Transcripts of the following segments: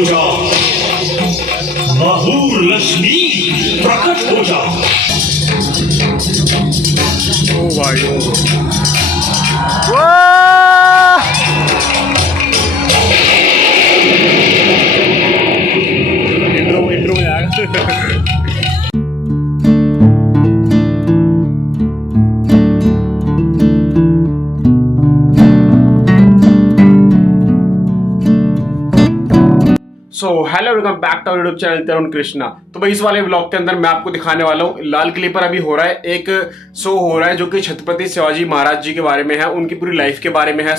हो जा, माहूर लक्ष्मी प्रकट हो जा। ओ भाई इंट्रो में यार so hello welcome back to YouTube channel Tarun Krishna. तो भाई इस वाले ब्लॉग के अंदर मैं आपको दिखाने वाला हूँ, लाल किले पर अभी हो रहा है एक शो हो रहा है जो कि छत्रपति शिवाजी महाराज जी के बारे में है, उनकी पूरी लाइफ के बारे में है।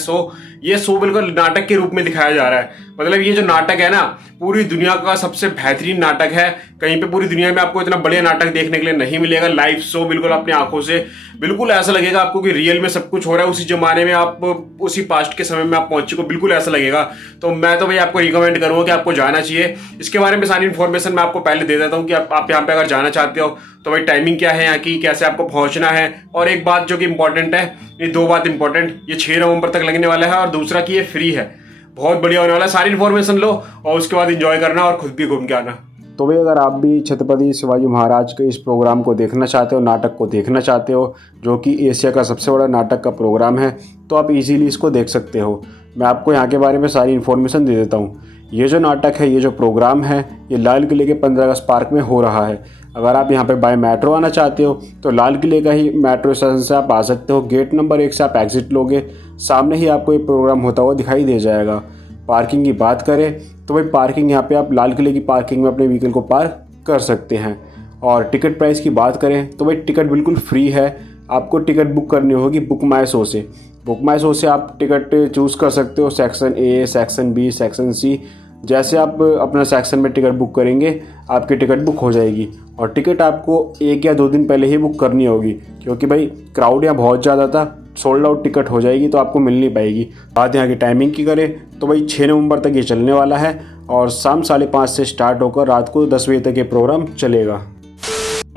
ये शो बिल्कुल नाटक के रूप में दिखाया जा रहा है। मतलब ये जो नाटक है ना, पूरी दुनिया का सबसे बेहतरीन नाटक है। कहीं पे पूरी दुनिया में आपको इतना बढ़िया नाटक देखने के लिए नहीं मिलेगा। लाइव शो बिल्कुल अपनी आंखों से, बिल्कुल ऐसा लगेगा आपको कि रियल में सब कुछ हो रहा है, उसी जमाने में आप उसी पास्ट के समय में आप पहुंच चुके हो, बिल्कुल ऐसा लगेगा। तो मैं तो भाई आपको रिकमेंड करूंगा कि आपको जाना चाहिए। इसके बारे में सारी इन्फॉर्मेशन मैं आपको पहले दे देता हूँ कि आप यहाँ पे अगर जाना चाहते हो तो भाई टाइमिंग क्या है यहाँ की, कैसे आपको पहुंचना है। और एक बात जो कि इंपॉर्टेंट है, ये दो बात इंपॉर्टेंट, ये 6 नवंबर तक लगने वाला है और दूसरा कि ये फ्री है। बहुत बढ़िया होने वाला है। सारी इन्फॉर्मेशन लो और उसके बाद एंजॉय करना और खुद भी घूम के आना। तो भाई अगर आप भी छत्रपति शिवाजी महाराज के इस प्रोग्राम को देखना चाहते हो, नाटक को देखना चाहते हो, जो कि एशिया का सबसे बड़ा नाटक का प्रोग्राम है, तो आप इजीली इसको देख सकते हो। मैं आपको यहाँ के बारे में सारी इन्फॉर्मेशन दे देता हूँ। ये जो नाटक है, ये जो प्रोग्राम है, ये लाल किले के 15 अगस्त पार्क में हो रहा है। अगर आप यहाँ पे बाय मेट्रो आना चाहते हो तो लाल किले का ही मेट्रो स्टेशन से आप आ सकते हो। गेट नंबर 1 से आप एग्जिट लोगे, सामने ही आपको ये प्रोग्राम होता हुआ दिखाई दे जाएगा। पार्किंग की बात करें तो भाई पार्किंग यहाँ पे आप लाल किले की पार्किंग में अपने व्हीकल को पार्क कर सकते हैं। और टिकट प्राइस की बात करें तो भाई टिकट बिल्कुल फ्री है। आपको टिकट बुक करनी होगी बुक माई शो से। बुक माई शो से आप टिकट चूज़ कर सकते हो, section A, section B, section C. जैसे आप अपना सेक्शन में टिकट बुक करेंगे आपकी टिकट बुक हो जाएगी। और टिकट आपको 1 या 2 दिन पहले ही बुक करनी होगी, क्योंकि भाई क्राउड यहाँ बहुत ज़्यादा था। सोल्ड आउट टिकट हो जाएगी तो आपको मिल नहीं पाएगी। बात यहाँ की टाइमिंग की करें तो भाई 6 नवंबर तक ये चलने वाला है और शाम 5:30 से स्टार्ट होकर रात को 10 बजे तक ये प्रोग्राम चलेगा।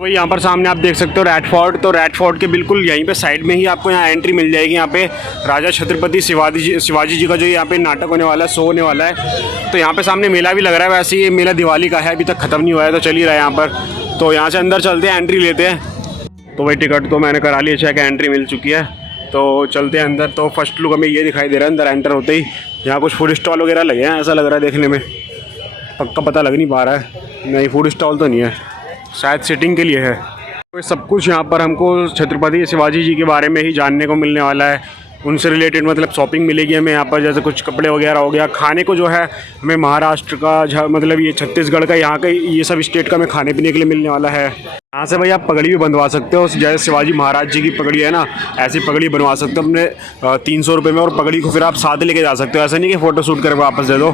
वही यहाँ पर सामने आप देख सकते हो रेड फोर्ट। तो रेड फोर्ट के बिल्कुल यहीं पे साइड में ही आपको यहाँ एंट्री मिल जाएगी। यहाँ पे राजा छत्रपति शिवाजी जी का जो यहाँ पे नाटक होने वाला है, शो होने वाला है। तो यहाँ पे सामने मेला भी लग रहा है। वैसे ये मेला दिवाली का है, अभी तक ख़त्म नहीं हुआ है, तो चल ही रहा है यहाँ पर। तो यहाँ से अंदर चलते हैं, एंट्री लेते हैं। तो भाई टिकट तो मैंने करा लिया, चेक एंट्री मिल चुकी है। तो चलते हैं अंदर। तो फर्स्ट लुक हमें ये दिखाई दे रहा है अंदर एंटर होते ही। यहाँ कुछ फूड स्टॉल वगैरह लगे हैं, ऐसा लग रहा है देखने में। पक्का पता लग नहीं पा रहा है। नहीं, फूड स्टॉल तो नहीं है, शायद सिटिंग के लिए है। तो सब कुछ यहाँ पर हमको छत्रपति शिवाजी जी के बारे में ही जानने को मिलने वाला है। उनसे रिलेटेड मतलब शॉपिंग मिलेगी हमें यहाँ पर, जैसे कुछ कपड़े वगैरह हो गया। खाने को जो है हमें महाराष्ट्र का, मतलब ये छत्तीसगढ़ का, यहाँ का, ये सब स्टेट का हमें खाने पीने के लिए मिलने वाला है। यहाँ से भाई आप पगड़ी भी बनवा सकते हो, जैसे शिवाजी महाराज जी की पगड़ी है ना, ऐसी पगड़ी बनवा सकते हो अपने 300 रुपये में। और पगड़ी को फिर आप साथ लेके जा सकते हो। ऐसा नहीं कि फ़ोटो शूट करके वापस दे दो,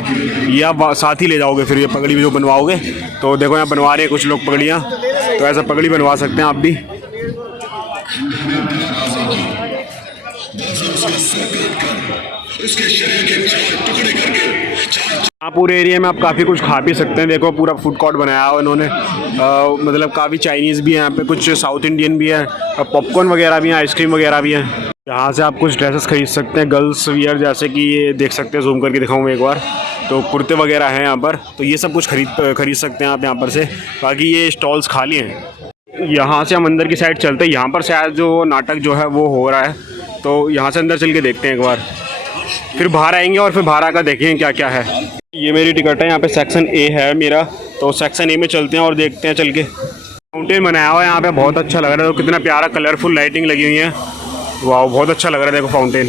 ये आप साथ ही ले जाओगे फिर ये पगड़ी भी जो बनवाओगे। तो देखो यहाँ बनवा रहे हैं कुछ लोग पगड़ियाँ, तो ऐसा पगड़ी बनवा सकते हैं आप भी। हाँ, पूरे एरिया में आप काफ़ी कुछ खा पी सकते हैं। देखो पूरा फूड कोर्ट बनाया हुआ इन्होंने। मतलब काफ़ी चाइनीज़ भी है यहाँ पे, कुछ साउथ इंडियन भी है, पॉपकॉर्न वगैरह भी है, आइसक्रीम वगैरह भी है। यहाँ से आप कुछ ड्रेसेस खरीद सकते हैं, गर्ल्स वियर, जैसे कि ये देख सकते हैं, जूम करके दिखाऊँ एक बार। तो कुर्ते वगैरह हैं यहाँ पर, तो ये सब कुछ खरीद सकते हैं आप यहाँ पर से। बाकी ये स्टॉल्स खाली हैं। यहाँ से हम अंदर की साइड चलते हैं। यहाँ पर शायद जो नाटक जो है वो हो रहा है, तो यहाँ से अंदर चल के देखते हैं एक बार, फिर बाहर आएंगे और फिर बाहर आकर देखेंगे क्या क्या है। ये मेरी टिकट है, यहाँ पे सेक्शन ए है मेरा, तो सेक्शन ए में चलते हैं और देखते हैं चल के। फाउंटेन बनाया हुआ है यहाँ पे, बहुत अच्छा लग रहा है। तो कितना प्यारा कलरफुल लाइटिंग लगी हुई है, वाह बहुत अच्छा लग रहा है। देखो फाउंटेन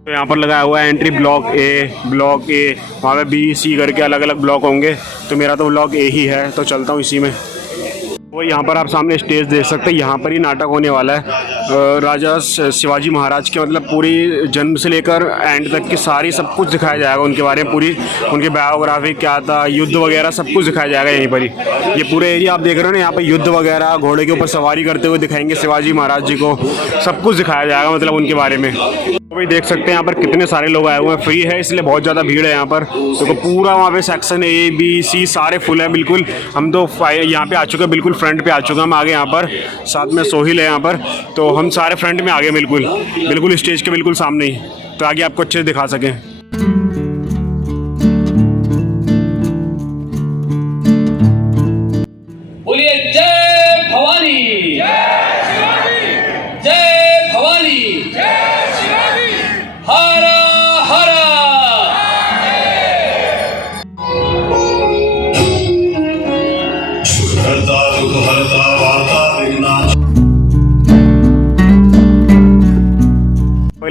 तो यहाँ पर लगाया हुआ है एंट्री ब्लॉक ए, वहाँ पे बी सी करके अलग अलग ब्लॉक होंगे। तो मेरा तो ब्लॉक ए ही है, तो चलता हूँ इसी में। वो यहाँ पर आप सामने स्टेज देख सकते हैं, यहाँ पर ही नाटक होने वाला है। राजा शिवाजी महाराज के मतलब पूरी जन्म से लेकर एंड तक की सारी सब कुछ दिखाया जाएगा उनके बारे में। पूरी उनकी बायोग्राफी क्या था, युद्ध वगैरह सब कुछ दिखाया जाएगा यहीं पर ही। ये पूरे एरिया आप देख रहे हो ना, यहाँ पर युद्ध वगैरह, घोड़े के ऊपर सवारी करते हुए दिखाएंगे शिवाजी महाराज जी को, सब कुछ दिखाया जाएगा मतलब उनके बारे में। तो भाई देख सकते हैं यहाँ पर कितने सारे लोग आए हुए हैं। फ्री है इसलिए बहुत ज़्यादा भीड़ है यहाँ पर। तो पूरा वहाँ पे सेक्शन ए बी सी सारे फुल है बिल्कुल। हम तो यहाँ पे आ चुके हैं, बिल्कुल फ्रंट पे आ चुके हैं हम आगे। यहाँ पर साथ में सोहिल है यहाँ पर, तो हम सारे फ्रंट में आ गए बिल्कुल स्टेज के बिल्कुल सामने ही। तो आगे आपको अच्छे से दिखा सकें। बोलिए जय भवानी, जय भवानी, हरा हरा। सुखहर्ता दुखहर्ता वार्ता विघ्नाश।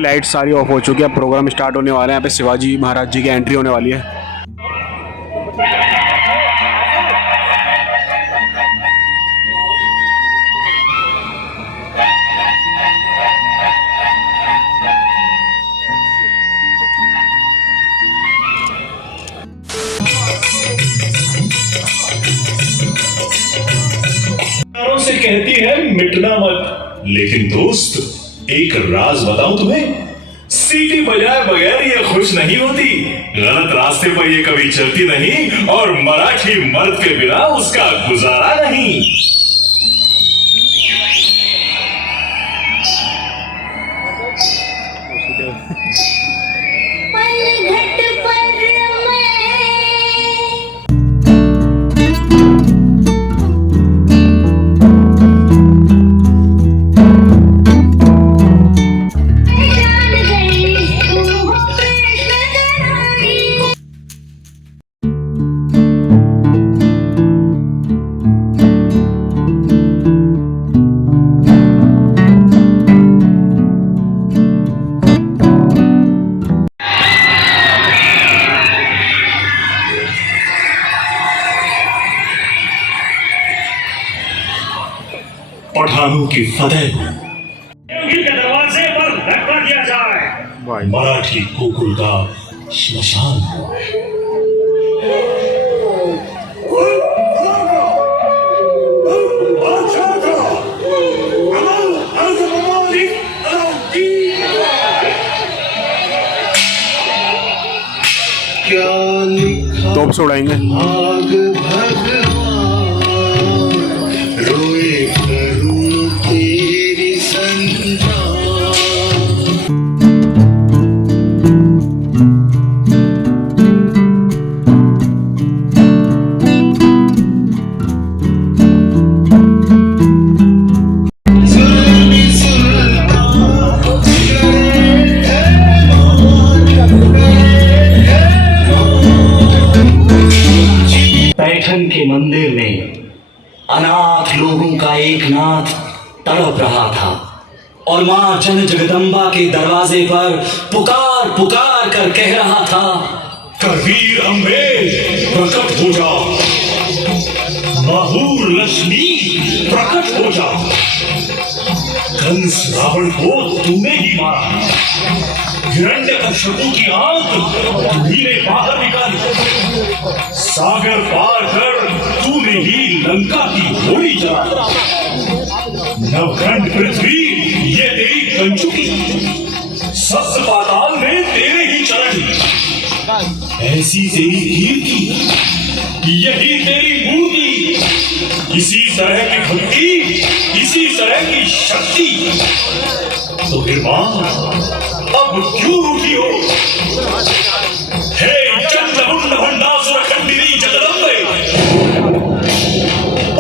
लाइट सारी ऑफ हो चुकी है, अब प्रोग्राम स्टार्ट होने वाला है। यहाँ पे शिवाजी महाराज जी की एंट्री होने वाली है। प्यारों से कहती है मिटना मत, लेकिन दोस्त एक राज बताऊं तुम्हें, सीटी बजाए बगैर ये खुश नहीं होती, गलत रास्ते पर ये कभी चलती नहीं, और मराठी मर्द के बिना उसका गुजारा नहीं। पलघट पर मैं जान गई तुम हो कृष्ण करारी। पठानों की फतेह के दरवाजे पर रखवा दिया जाए मराठी गोकुल का श्मशान। तोप से उड़ाएंगे। पैठन के मंदिर में अनाथ लोगों का एक नाथ तड़प रहा था और मां जन जगदम्बा के दरवाजे पर पुकार पुकार कर कह रहा था, कबीर अम्बे प्रकट हो जा, माहूर लक्ष्मी प्रकट हो जा। कंस रावण को तूने ही मारा, हिरण्यकश्यपु की आंख तूने बाहर निकाली, सागर पार कर तूने ही लंका की होली जलाई। नवखंड पृथ्वी ये तेरी कंचुकी, सप्त पाताल में तेरे ही चरण। ऐसी तेरी कीर्ति, यही तेरी मूर्ति, इसी तरह की भक्ति, इसी तरह की शक्ति। तो फिर मां अब क्यों रूठी हो? हे चंद्रमुंड भंडासुर खंडिनी जगदम्बे,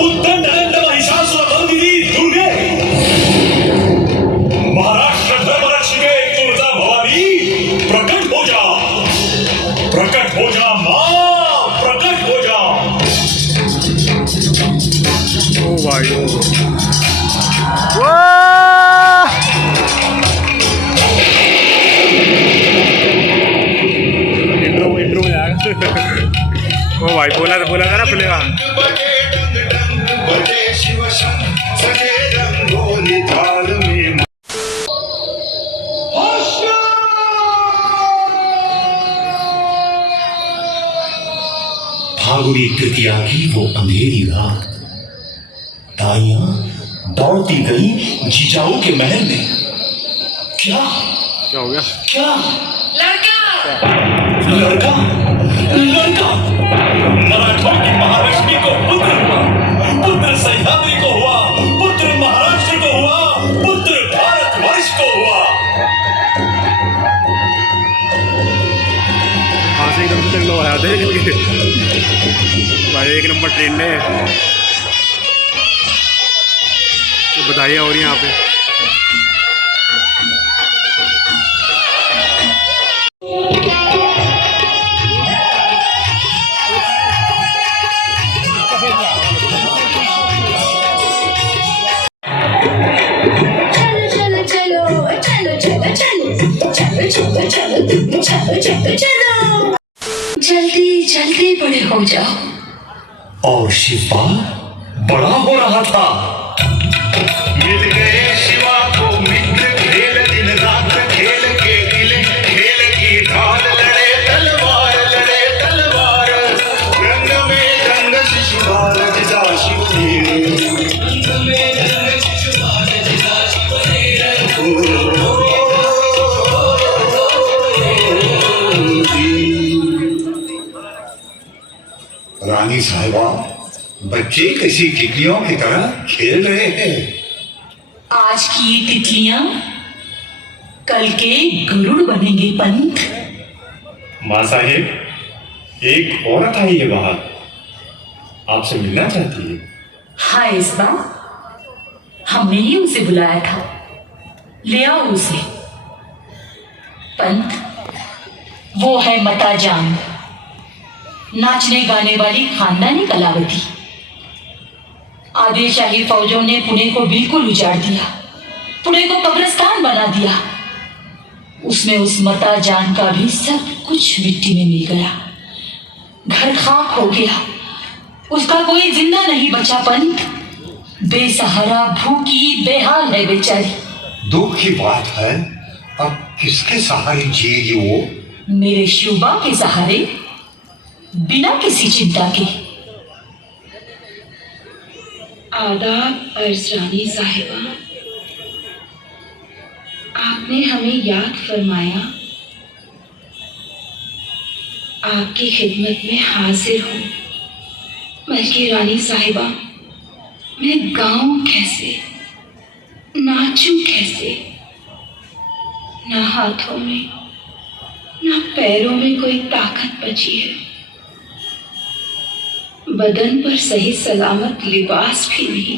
उद्दंड दंड महिषासुर बंदिनी दुर्गे, महाराष्ट्र धर्म रक्षिके तुलजा भवानी प्रकट हो जा, प्रकट हो जा मां, प्रकट हो जा। ओ भाई इंट्रो में आएगा। ओ भाई बोला था ना खुलेगा। फागुनी तृतीया की वो अंधेरी रात, दाइयां दौड़ती गई जीजाऊ के महल में। क्या क्या हो गया? क्या लड़का लड़का मराठों की महालक्ष्मी को पुत्र हुआ, पुत्र सह्याद्री को हुआ, पुत्र महाराष्ट्र को हुआ, पुत्र भारतवर्ष को हुआ। तक लोग आते हैं भाई। एक नंबर ट्रेन है, तो बधाइयाँ हो रही हैं यहाँ पे। चलो चलो चलो चलो चलो चलो चलो चलो चलो चलो चलो जल्दी जल्दी बड़े हो जाओ। और शिवा बड़ा हो रहा था। मिल गए शिवा को मित्र, खेल दिन रात खेल के दिल, खेल की ढाल लड़े तलवार, रंग में रंग शिशुपाल जिजा शिव रानी साहिबा, बच्चे किसी टिकलियों की तरह खेल रहे हैं। आज की ये तितलियां कल के गरुड़ बनेंगे पंत। माँ साहेब, एक औरत आई है बाहर, आपसे मिलना चाहती है। हाँ इस बार हमने ही उसे बुलाया था, ले आओ उसे। पंत, वो है मता जान, नाचने गाने वाली खानदानी कलावती। आदिलशाही फौजों ने पुणे को बिल्कुल उजाड़ दिया, पुणे को कब्रिस्तान बना दिया। उसमें उस मता जान का भी सब कुछ मिट्टी में मिल गया, घर खाक हो गया, उसका कोई जिंदा नहीं बचा पंत। बेसहारा भूखी बेहाल है बेचारी। दुख की बात है, अब किसके सहारे जिएगी वो? मेरे शिवबा के सहारे, बिना किसी चिंता के। आदाब अर्ज रानी साहिबा, आपने हमें याद फरमाया, आपकी खिदमत में हाजिर हूँ। बल्कि रानी साहिबा, मैं गाऊं कैसे, नाचूं कैसे? ना हाथों में ना पैरों में कोई ताकत बची है, बदन पर सही सलामत लिबास भी नहीं।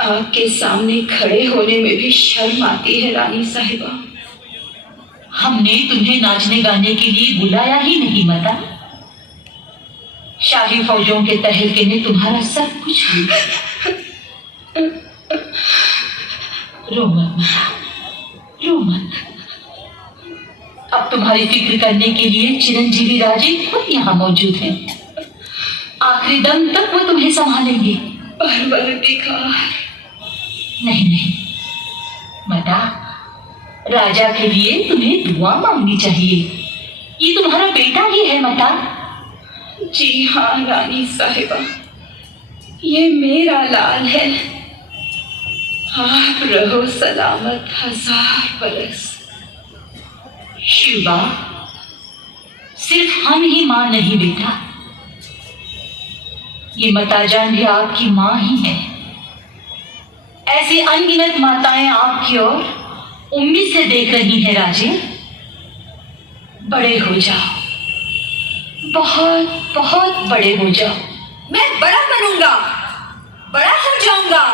आपके सामने खड़े होने में भी शर्म आती है रानी साहिबा। हमने तुम्हें नाचने गाने के लिए बुलाया ही नहीं मता। शाही फौजों के तहलके ने तुम्हारा सब कुछ रो मत मता, रो मत। अब तुम्हारी फिक्र करने के लिए चिरंजीवी राजे खुद यहाँ मौजूद हैं। आखिरी दम तक वो तुम्हें संभालेंगे। परवरदिगार, नहीं नहीं मता, राजा के लिए तुम्हें दुआ मांगनी चाहिए। ये तुम्हारा बेटा ही है मता। जी हाँ रानी साहिबा, ये मेरा लाल है। आप रहो सलामत 1000 बरस। शिवा, सिर्फ हम ही माँ नहीं बेटा, ये मताजान भी आपकी माँ ही है। ऐसी अनगिनत माताएं आपकी ओर उम्मीद से देख रही हैं राजे। बड़े हो जाओ, बहुत बहुत बड़े हो जाओ। मैं बड़ा बनूंगा, बड़ा हो जाऊंगा,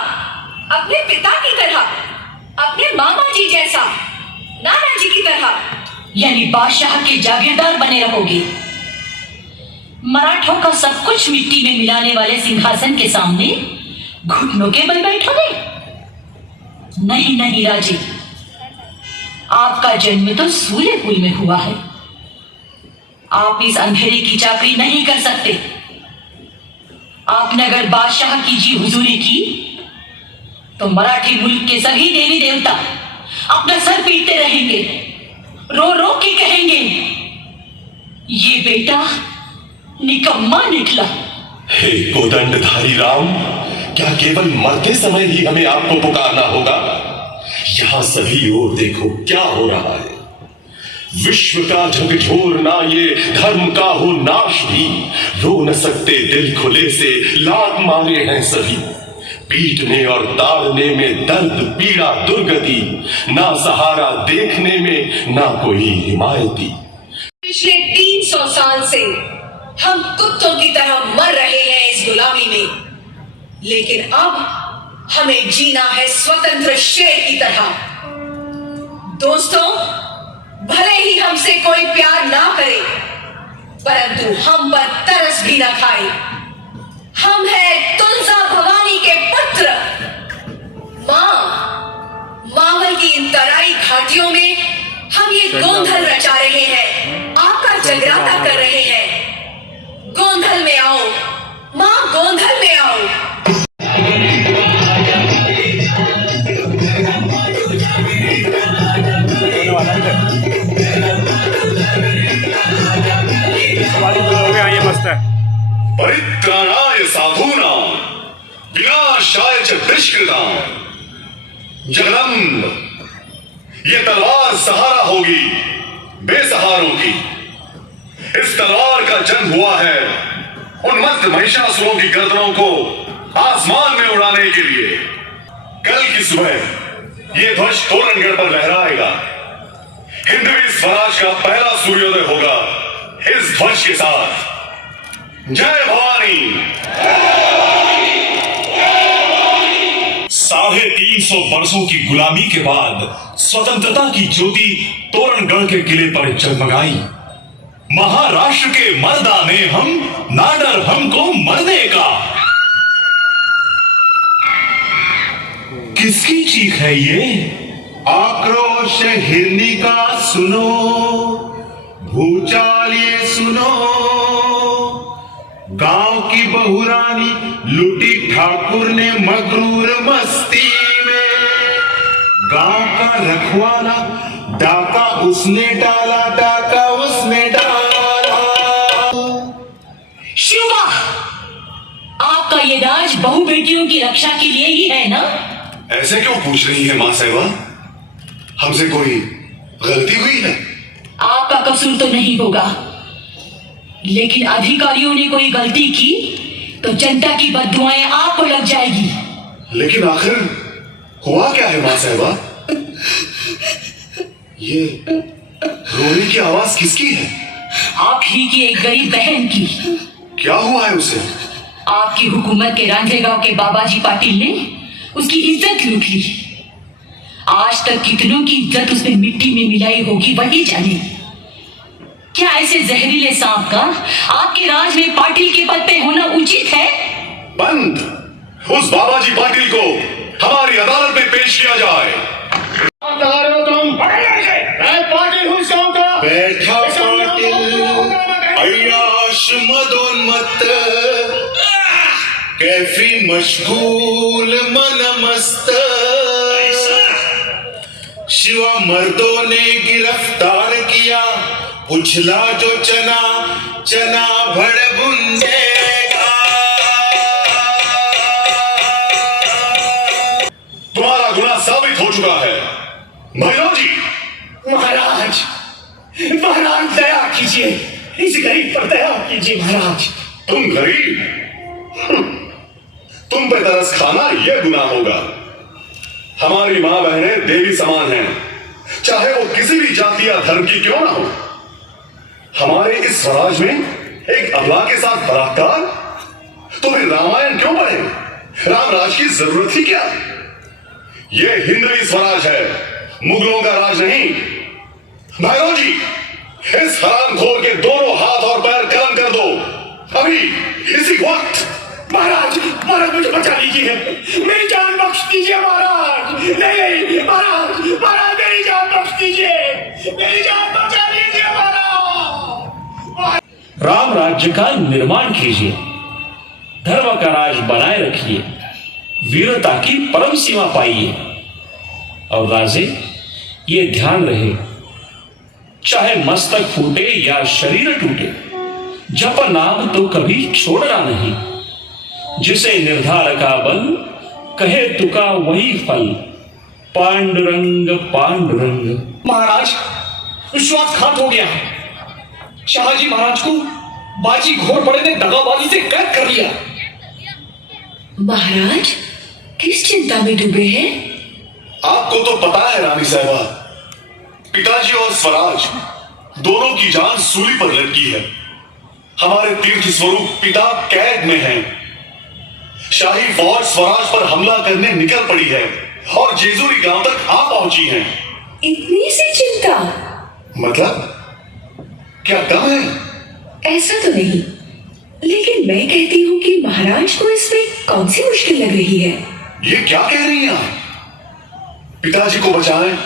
अपने पिता की तरह, अपने मामा जी जैसा, नाना जी की तरह। यानी बादशाह के जागीरदार बने रहोगे। मराठों का सब कुछ मिट्टी में मिलाने वाले सिंहासन के सामने घुटनों के बल बैठोगे? नहीं नहीं राजे, आपका जन्म तो सूर्यकुल में हुआ है। आप इस अंधेरे की चाकरी नहीं कर सकते। आपने अगर बादशाह की जी हुजूरी की तो मराठी मुल्क के सभी देवी देवता अपना सर पीटते रहेंगे, रो रो के कहेंगे, ये बेटा निकम्मा निकला। हे कोदंडधारी राम, क्या केवल मरते समय ही हमें आपको पुकारना होगा? यहां सभी ओर देखो क्या हो रहा है। विश्व का झकझोरना, ये धर्म का हो नाश भी। रो न सकते दिल खुले से, लात मारे हैं सभी। पीटने और ताड़ने में दर्द पीड़ा दुर्गति, ना सहारा देखने में ना कोई हिमायती। पिछले 300 साल से हम कुत्तों की तरह मर रहे हैं इस गुलामी में, लेकिन अब हमें जीना है स्वतंत्र शेर की तरह। दोस्तों, भले ही हमसे कोई प्यार ना करे, परंतु हम पर तरस भी न खाए। हम हैं तुलसा भवानी के पुत्र। मावल की इन तराई घाटियों में हम ये गोंधल रचा रहे हैं, आपका जगराता कर रहे हैं। गोंधल में आओ माँ, गोंधल में आओ। ये मस्त है। परित्राणाय साधूनां विनाशाय च दुष्कृतां। जगदम्ब, ये तलवार सहारा होगी बेसहारों की। इस तलवार का जन्म हुआ है उन मस्त महिषासुरों की गर्दनों को आसमान में उड़ाने के लिए। कल की सुबह ये ध्वज तोरणगढ़ पर लहराएगा। हिंदवी स्वराज का पहला सूर्योदय होगा इस ध्वज के साथ। जय भवानी। 350 वर्षों की गुलामी के बाद स्वतंत्रता की ज्योति तोरणगढ़ के किले पर जगमगाई। महाराष्ट्र के मर्दाने हम, ना डर हमको मरने का। किसकी चीख है ये? आक्रोश हिरनी का सुनो, भूचाल ये सुनो। गांव की बहुरानी लुटी ठाकुर ने मगरूर मस्ती में। गांव का रखवाला डाका उसने डाला, डाका उसने डाला। शिवा, आपका ये राज बहु बेटियों की रक्षा के लिए ही है ना? ऐसे क्यों पूछ रही है मां साहिबा? हमसे कोई गलती हुई है? आपका कसूर तो नहीं होगा, लेकिन अधिकारियों ने कोई गलती की तो जनता की बद्दुआएं आपको लग जाएगी। लेकिन आखिर हुआ क्या है मां साहिबा? ये रोने की आवाज किसकी है? आप ही की एक गरीब बहन की। क्या हुआ है उसे? आपकी हुकूमत के रांझेगांव के बाबाजी पाटिल ने उसकी इज्जत लूट ली। आज तक कितनों की इज्जत उसने मिट्टी में मिलाई होगी वही जाने। क्या ऐसे जहरीले सांप का आपके राज में पाटिल के पद पे होना उचित है? बंद। उस बाबाजी पाटिल को हमारी अदालत में पेश किया जाए। बैठा पाटिल अय्याश मदोन्मत्त, कैफी मशगूल मनमस्त। शिवा मर्दों ने गिरफ्तार किया, उछला जो चना, चना भड़ बुंदेगा। तुम्हारा गुनाह साबित हो चुका है भैरव जी। महाराज, महाराज दया कीजिए, इस गरीब पर दया कीजिए महाराज। तुम गरीब? तुम पे तरस खाना यह गुनाह होगा। हमारी मां बहनें देवी समान हैं, चाहे वो किसी भी जाति या धर्म की क्यों ना हो। हमारे इस स्वराज में एक अबला के साथ बलात्कार? तो फिर रामायण क्यों पढ़े? राम राज की जरूरत ही क्या? यह हिंदवी स्वराज है, मुगलों का राज नहीं। भैरव जी, इस हरामखोर के दोनों हाथ और पैर कलम कर दो अभी, इसी वक्त। महाराज, महाराज मुझे बचा लीजिए, मेरी जान बख्श दीजिए महाराज। नहीं महाराज, महाराज मेरी जान बख्श दीजिए, मेरी जान बचा लीजिए महाराज। राम राज्य का निर्माण कीजिए, धर्म का राज बनाए रखिए, वीरता की परम सीमा पाइए। और राजे, ये ध्यान रहे, चाहे मस्तक फूटे या शरीर टूटे, जप नाम तो कभी छोड़ना नहीं। जिसे निर्धार का बल, कहे तुका वही फल। पांडुरंग पांडुरंग। महाराज, विश्वासघात हो गया। शाहजी महाराज को बाजी घोड़बड़े ने दगाबाजी से कैद कर लिया। महाराज किस चिंता में डूबे हैं? आपको तो पता है रानी साहिबा, पिताजी और स्वराज दोनों की जान सूली पर लटकी है। हमारे तीर्थ स्वरूप पिता कैद में हैं। शाही फौज स्वराज पर हमला करने निकल पड़ी है और जेजुरी गांव तक आ पहुंची है। इतनी सी चिंता? मतलब क्या कम है? ऐसा तो नहीं, लेकिन मैं कहती हूँ कि महाराज को इसमें कौन सी मुश्किल लग रही है? ये क्या कह रही हैं आप? पिताजी को बचाएं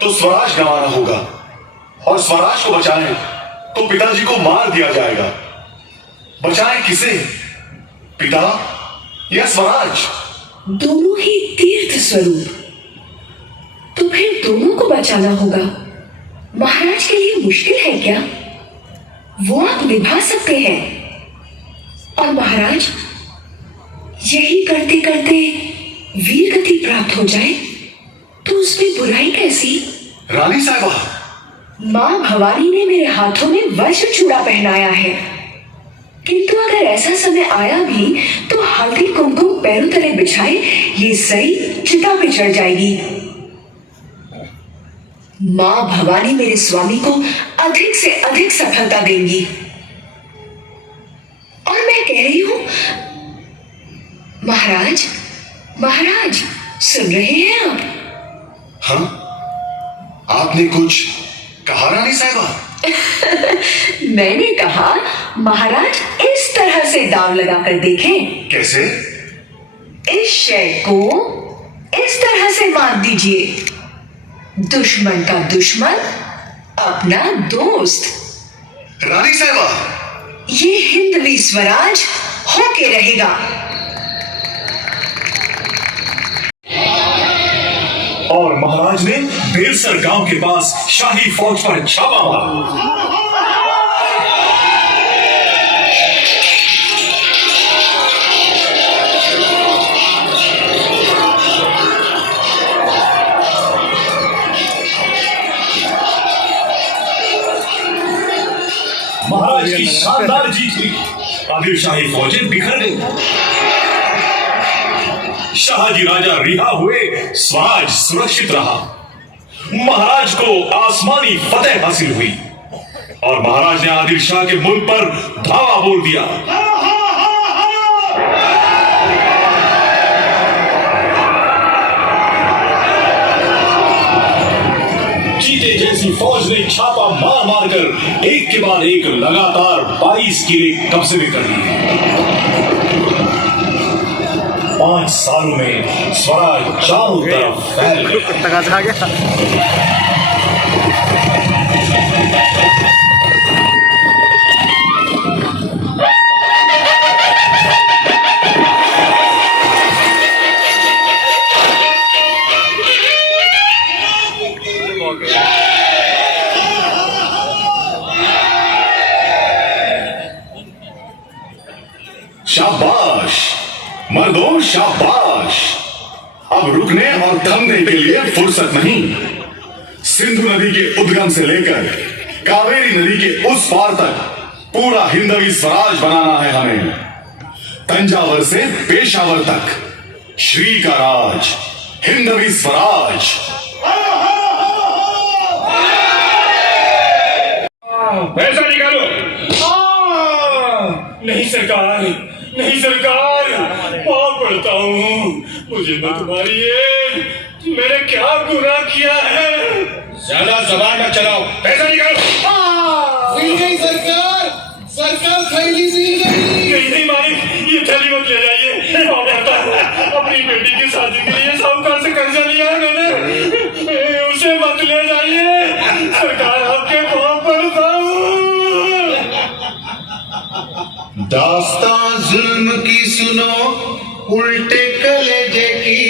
तो स्वराज गंवाना होगा, और स्वराज को बचाएं तो पिताजी को मार दिया जाएगा। बचाएं किसे, पिता या स्वराज? दोनों ही तीर्थ स्वरूप, तो फिर दोनों को बचाना होगा। महाराज के लिए मुश्किल है क्या? वो आप निभा सकते हैं। और महाराज यही करते करते वीर गति प्राप्त हो जाए तो उसमें बुराई कैसी? रानी साहिबा, माँ भवानी ने मेरे हाथों में वज्र चूड़ा पहनाया है, किंतु अगर ऐसा समय आया भी तो हल्दी कुमकुम पैरों तले बिछाए ये सही चिता पे चढ़ जाएगी। माँ भवानी मेरे स्वामी को अधिक से अधिक सफलता देंगी। और मैं कह रही हूं, महाराज महाराज सुन रहे हैं आप? हाँ, आपने कुछ कहा रानी साहिबा? मैंने कहा महाराज इस तरह से दाव लगाकर देखें। कैसे? इस शय को इस तरह से मार दीजिए, दुश्मन का दुश्मन अपना दोस्त। रानी साहिबा, ये हिंदवी स्वराज होके रहेगा। और महाराज ने बेलसर गांव के पास शाही फौज पर छापा मारा। महाराज की शानदार जीत हुई। आदिल शाही फौजें बिखर गई। शाहजी राजा रिहा हुए, स्वराज सुरक्षित रहा। महाराज को आसमानी फतेह हासिल हुई और महाराज ने आदिल शाह के मुल्क पर धावा बोल दिया। चीते जैसी फौज ने छापा मार मार कर एक के बाद एक लगातार 22 किले कब्जे में कर लिए। 5 सालों में स्वराज चारों तरफ फैल गया। शाबाश मर्दों, शाबाश। अब रुकने और थमने के लिए फुर्सत नहीं। सिंधु नदी के उद्गम से लेकर कावेरी नदी के उस पार तक पूरा हिंदवी स्वराज बनाना है हमें। तंजावर से पेशावर तक श्री का राज, हिंदवी स्वराज। पैसा निकालो। नहीं सरकार, नहीं सरकार, पाँव पड़ता हूँ, मुझे मत मारिए। मैंने क्या गुनाह किया है? ज्यादा जबान मत चलाओ, पैसा निकालो। नहीं सरकार, सरकार थैली मिल गई। नहीं मालिक, ये थैली मत ले जाइए। अपनी बेटी की शादी के लिए साहूकार से कर्जा लिया है मैंने, उसे मत ले जाइए। सरकार आपके पाँव पड़ता हूँ। दास्तां जुल्म की सुनो, उल्टे कलेजे की।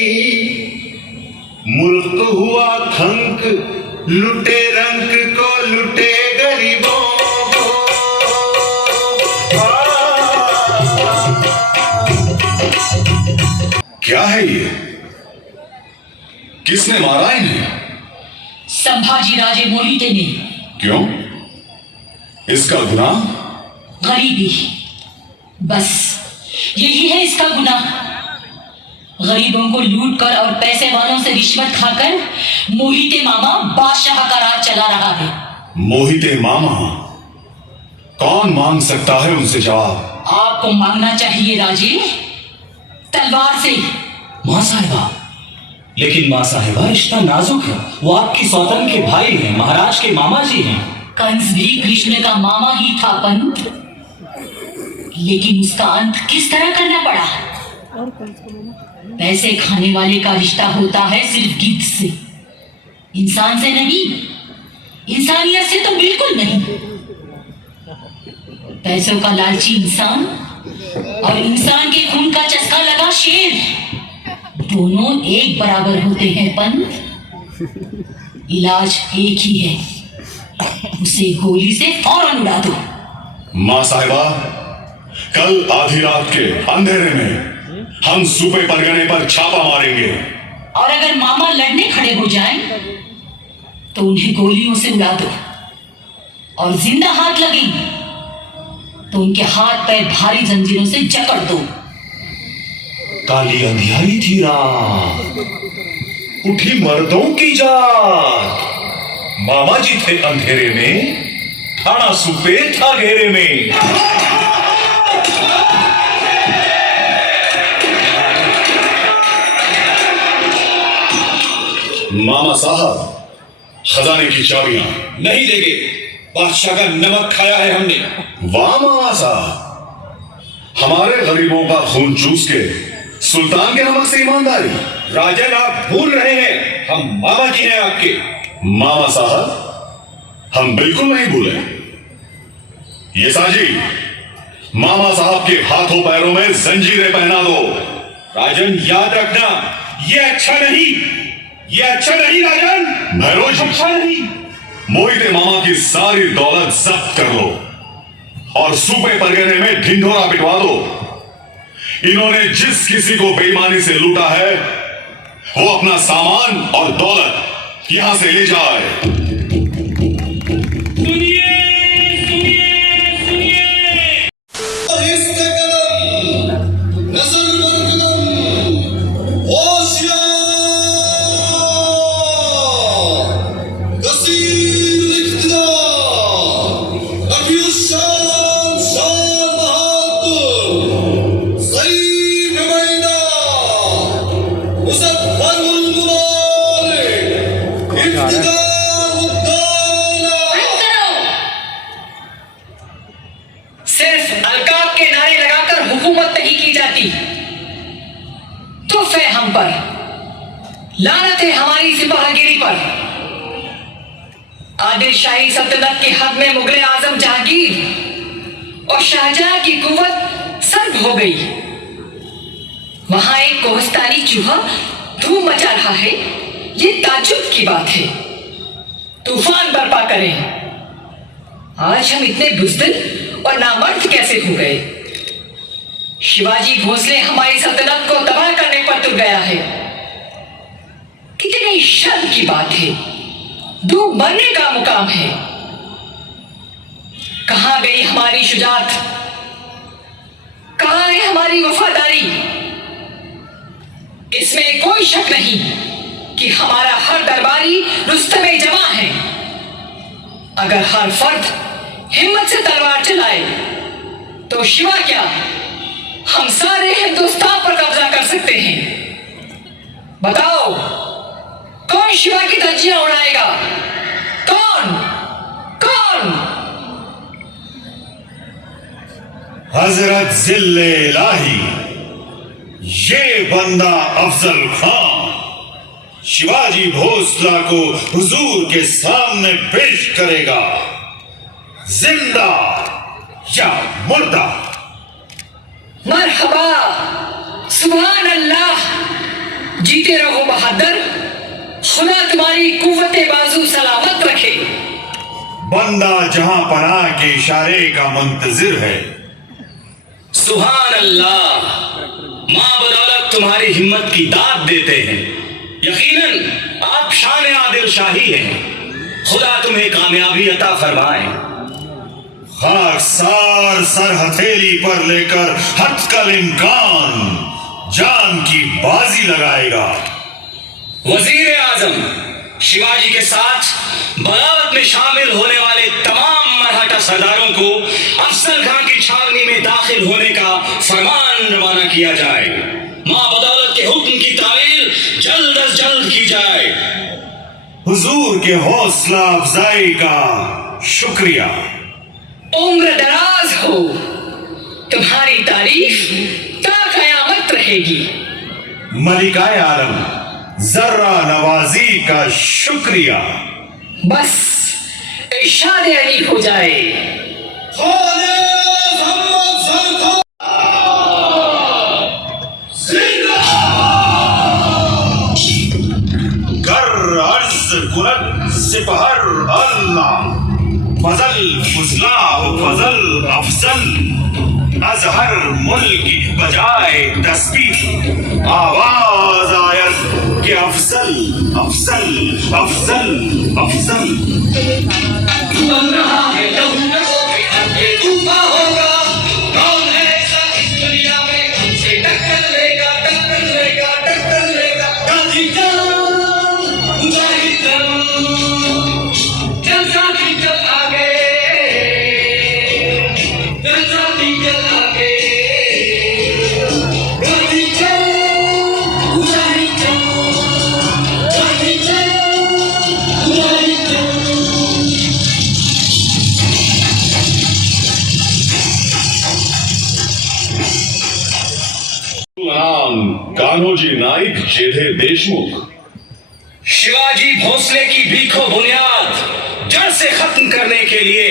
मुल्क हुआ खंक, लुटे रंक को, लुटे गरीबों को। क्या है ये? किसने मारा इन्हें? संभाजी राजे मोहिते ने। क्यों? इसका गुनाह? गरीबी, बस यही है इसका गुनाह। गरीबों को लूट कर और पैसे वालों से रिश्वत खाकर मोहिते मामा बादशाह का राज चला रहा है। मोहिते मामा, कौन मांग सकता है उनसे जवाब? आपको मांगना चाहिए राजे, तलवार से। माँ साहिबा, लेकिन माँ साहिबा रिश्ता नाजुक है। वो आपकी सौतन के भाई हैं, महाराज के मामा जी हैं। कंस भी कृष्ण का मामा ही था पंत, लेकिन उसका अंत किस तरह करना पड़ा? पैसे खाने वाले का रिश्ता होता है सिर्फ गिद्ध से, इंसान से नहीं, इंसानियत से तो बिल्कुल नहीं। पैसों का लालची इंसान और इंसान के खून का चस्का लगा शेर, दोनों एक बराबर होते हैं पंत। इलाज एक ही है, उसे गोली से फौरन उड़ा दो। माँ साहिबा, कल आधी रात के अंधेरे में हम सूबे परगने पर छापा मारेंगे, और अगर मामा लड़ने खड़े हो जाएं, तो उन्हें गोलियों से उड़ा दो, और जिंदा हाथ लगे तो उनके हाथ पैर भारी जंजीरों से जकड़ दो। काली अंधियारी थी रात, उठी मर्दों की जात। मामा जी थे अंधेरे में, थाना सूपे था घेरे में। मामा साहब, खजाने की चाबियां नहीं देंगे, बादशाह का नमक खाया है हमने। वाह मामा साहब, हमारे गरीबों का खून चूस के सुल्तान के नमक से ईमानदारी। राजन, आप भूल रहे हैं, हम मामा जी हैं आपके। मामा साहब, हम बिल्कुल नहीं भूले। ये साजी, मामा साहब के हाथों पैरों में जंजीरें पहना दो। राजन, याद रखना, ये अच्छा नहीं, ये अच्छा नहीं राजन। भैरों जी, अच्छा नहीं। मोहिते मामा की सारी दौलत जब्त कर लो और सूबे परगने में ढिंढोरा पिटवा दो। इन्होंने जिस किसी को बेईमानी से लूटा है, वो अपना सामान और दौलत यहां से ले जाए। सिर्फ अलकाब के नारे लगाकर हुकूमत नहीं की जाती। तोहफे हम पर, लानत है हमारी सिपाहगिरी पर। आदिल शाही सल्तनत के हक में मुगल आजम जहांगीर और शाहजहां की कुव्वत सर्व हो गई। वहां एक कोहस्तानी चूहा धूम मचा रहा है, ये ताज्जुब की बात है। तूफान बर्पा करें। आज हम इतने बुज़दिल और नामर्द कैसे हो गए? शिवाजी भोसले हमारी सल्तनत को तबाह करने पर तुल गया है। कितनी शर्म की बात है, डूब मरने का मुकाम है। कहां गई हमारी शुजात, कहां है हमारी वफादारी? इसमें कोई शक नहीं कि हमारा हर दरबारी रुस्तमे जवां है। अगर हर फर्द हिम्मत से तलवार चलाए तो शिवा क्या, हम सारे हिंदुस्तान पर कब्जा कर सकते हैं। बताओ, कौन शिवा की धज्जियां उड़ाएगा? कौन कौन? हजरत जिल्ले इलाही, ये बंदा अफजल खान शिवाजी भोसला को हुजूर के सामने पेश करेगा, जिंदा या मुर्दा। मरहबा, सुभान अल्लाह। जीते रहो बहादुर, खुदा तुम्हारी कुव्वते बाजू सलामत रखे। बंदा जहां पनाह के इशारे का मुंतजिर है। सुभान अल्लाह। मां बदौलत तुम्हारी हिम्मत की दाद देते हैं। यकीनन आप शान आदिल शाही हैं। खुदा तुम्हें कामयाबी अता फरमाए। खाकसार सर हथेली पर लेकर हथकल इम्कान जान की बाजी लगाएगा। वजीर आजम, शिवाजी के साथ बगावत में शामिल होने वाले तमाम मराठा सरदारों को अफजल खान की छावनी में दाखिल होने का फरमान रवाना किया जाए। मां बदौलत के हुक्म की तामील जल्द अज जल्द की जाए। हुजूर के हौसला अफजाई का शुक्रिया। उम्र दराज हो, तुम्हारी तारीफ ता कयामत रहेगी। मलिकाए आलम जर्रा नवाजी का शुक्रिया। बस इरशाद अली हो जाए। कर अर्ज कुरत सिपहर अल्लाह, फजल फजला फजल अफजल, अजहर मुल्क बजाए तस्बीह, आवाज आयत के अफजल अफजल अफजल अफजल। बन रहा है तूफा होगा, कौन है ऐसा इस दुनिया में हमसे टक्कर लेगा, टक्कर लेगा, टक्कर लेगा। गाजी चल मुजाहिद चल, चल साथी चल आगे, चल साथी चल आगे। गाजी चल मुजाहिद चल, गाजी चल मुजाहिद चल। कान्होजी नाईक जेधे देशमुख। शिवाजी भोसले की भीखो बुनियाद जड़ से खत्म करने के लिए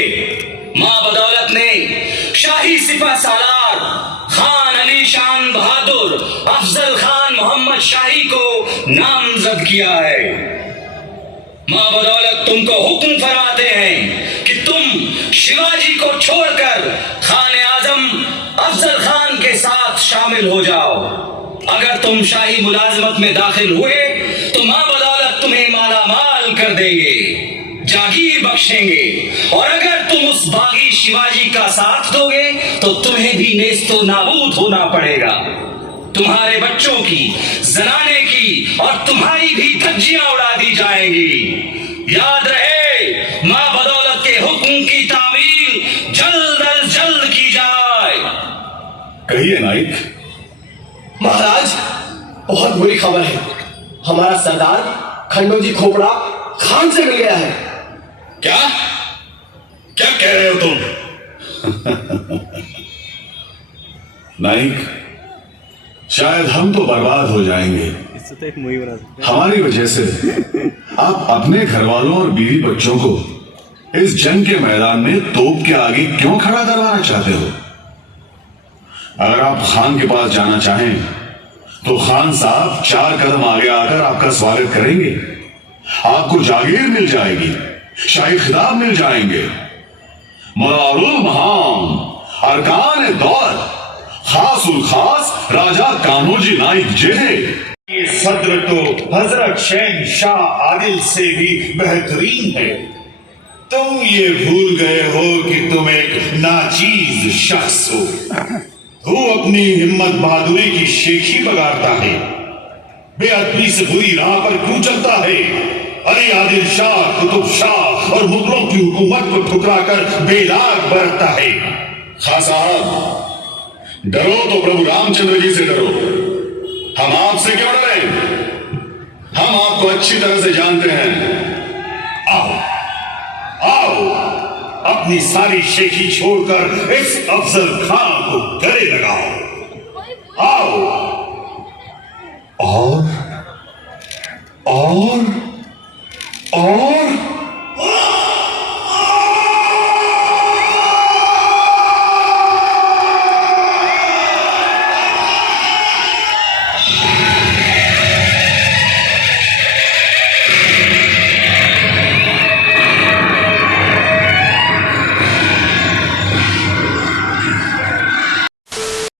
मां बदौलत ने शाही सिपह सालार खान अली शान बहादुर अफजल खान मोहम्मद शाही को नामजद किया है। मां बदौलत तुमको हुक्म फरमाते हैं कि तुम शिवाजी को छोड़कर खान आजम अफजल खान के साथ शामिल हो जाओ। अगर तुम शाही मुलाजमत में दाखिल हुए तो मां बदौलत तुम्हें माला माल कर देंगे, जागीर बख्शेंगे, और अगर तुम उस बागी शिवाजी का साथ दोगे तो तुम्हें भी नेस्तो नाबूद होना पड़ेगा। तुम्हारे बच्चों की, जनाने की और तुम्हारी भी धज्जियां उड़ा दी जाएंगी। याद रहे, मां बदौलत के हुक्म की तामील जल्द अज जल्द की जाए। कहिए नाइक। महाराज, बहुत बुरी खबर है। हमारा सरदार खंडोजी खोपड़ा खान से मिल गया है। क्या क्या कह रहे हो तुम? नाइक, शायद हम तो बर्बाद हो जाएंगे। हमारी वजह से आप अपने घर वालों और बीवी बच्चों को इस जंग के मैदान में तोप के आगे क्यों खड़ा करवाना चाहते हो? अगर आप खान के पास जाना चाहें तो खान साहब 4 कदम आगे आकर आपका स्वागत करेंगे। आपको जागीर मिल जाएगी, शाही खिताब मिल जाएंगे। मरारुल महान अरकान दौलत खासुल खास राजा कान्होजी नाईक जेधे। ये सद्र तो हजरत शहंशाह आदिल से भी बेहतरीन है। तुम ये भूल गए हो कि तुम एक नाचीज शख्स हो। तू अपनी हिम्मत बहादुरी की शेखी बगाड़ता है, बेअदबी से बुरी राह पर क्यों चलता है? अरे आदिल शाह, कुतुब शाह और मुगलों की हुकूमत को ठुकराकर बेदाग बरतता है। खान साहब, डरो तो प्रभु रामचंद्र जी से डरो, हम आपसे क्यों डरें? हम आपको अच्छी तरह से जानते हैं। आओ आओ, अपनी सारी शेखी छोड़कर इस अफजल खान को गले लगाओ। आओ। और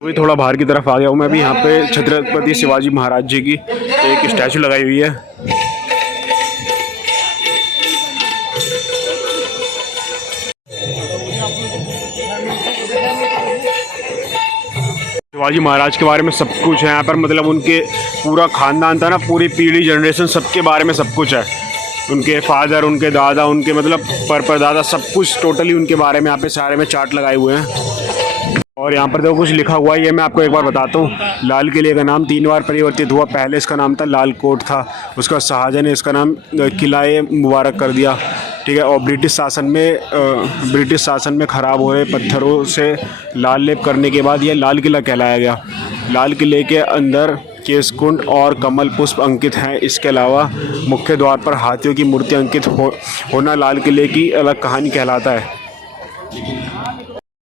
अभी थोड़ा बाहर की तरफ आ गया हूँ मैं। अभी यहाँ पे छत्रपति शिवाजी महाराज जी की एक स्टैचू लगाई हुई है। शिवाजी महाराज के बारे में सब कुछ है यहाँ पर, मतलब उनके पूरा खानदान था ना, पूरी पीढ़ी जनरेशन सबके बारे में सब कुछ है। उनके फादर, उनके दादा, उनके मतलब परदादा, सब कुछ टोटली उनके बारे में यहाँ पे सारे में चार्ट लगाए हुए हैं। और यहाँ पर देखो कुछ लिखा हुआ है, ये मैं आपको एक बार बताता हूँ। लाल किले का नाम 3 बार परिवर्तित हुआ। पहले इसका नाम था लाल कोट था, उसका शाहजहाँ ने इसका नाम किलाए मुबारक कर दिया, ठीक है। और ब्रिटिश शासन में ख़राब हो रहे पत्थरों से लाल लेप करने के बाद यह लाल किला कहलाया गया। लाल किले के अंदर केसकुंड और कमल पुष्प अंकित हैं। इसके अलावा मुख्य द्वार पर हाथियों की मूर्ति अंकित होना लाल किले की अलग कहानी कहलाता है।